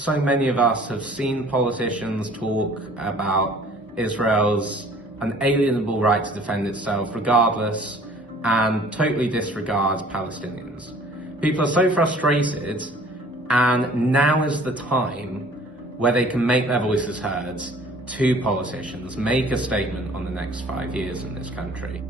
so many of us have seen politicians talk about Israel's unalienable right to defend itself regardless and totally disregard Palestinians. People are so frustrated, and now is the time where they can make their voices heard to politicians, make a statement on the next 5 years in this country.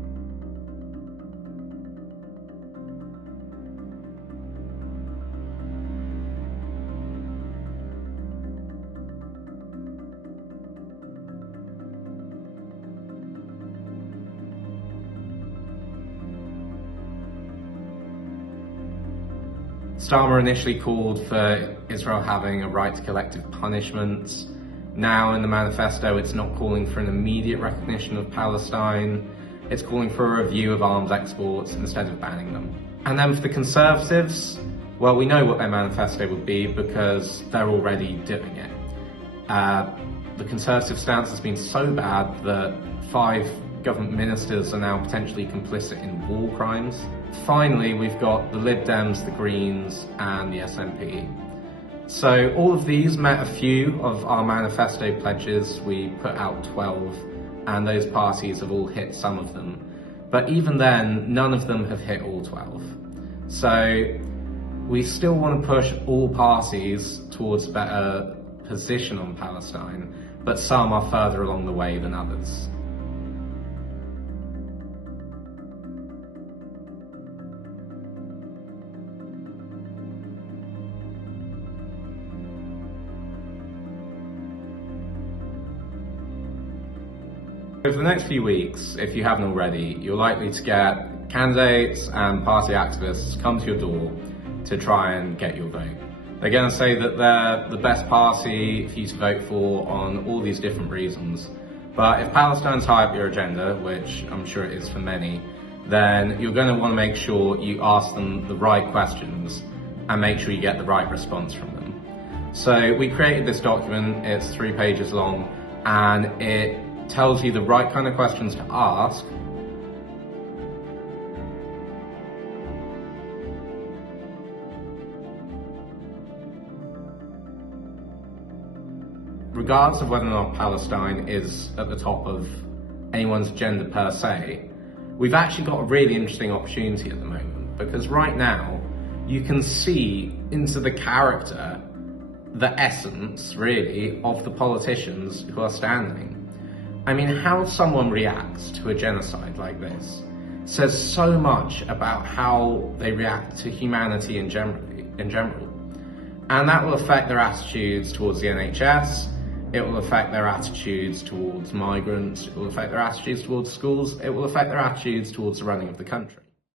Starmer initially called for Israel having a right to collective punishment. Now in the manifesto, it's not calling for an immediate recognition of Palestine. It's calling for a review of arms exports instead of banning them. And then for the Conservatives, well, we know what their manifesto would be because they're already doing it. The Conservative stance has been so bad that 5 government ministers are now potentially complicit in war crimes. Finally, we've got the Lib Dems, the Greens, and the SNP. So all of these met a few of our manifesto pledges. We put out 12, and those parties have all hit some of them. But even then, none of them have hit all 12. So we still want to push all parties towards a better position on Palestine, but some are further along the way than others. Over the next few weeks, if you haven't already, you're likely to get candidates and party activists come to your door to try and get your vote. They're going to say that they're the best party for you to vote for on all these different reasons. But if Palestine's high up your agenda, which I'm sure it is for many, then you're going to want to make sure you ask them the right questions and make sure you get the right response from them. So we created this document, it's 3 pages long, and it tells you the right kind of questions to ask regardless of whether or not Palestine is at the top of anyone's agenda per se. We've actually got a really interesting opportunity at the moment, because right now you can see into the character, the essence really, of the politicians who are standing. I mean, how someone reacts to a genocide like this says so much about how they react to humanity in general. And that will affect their attitudes towards the NHS, it will affect their attitudes towards migrants, it will affect their attitudes towards schools, it will affect their attitudes towards the running of the country.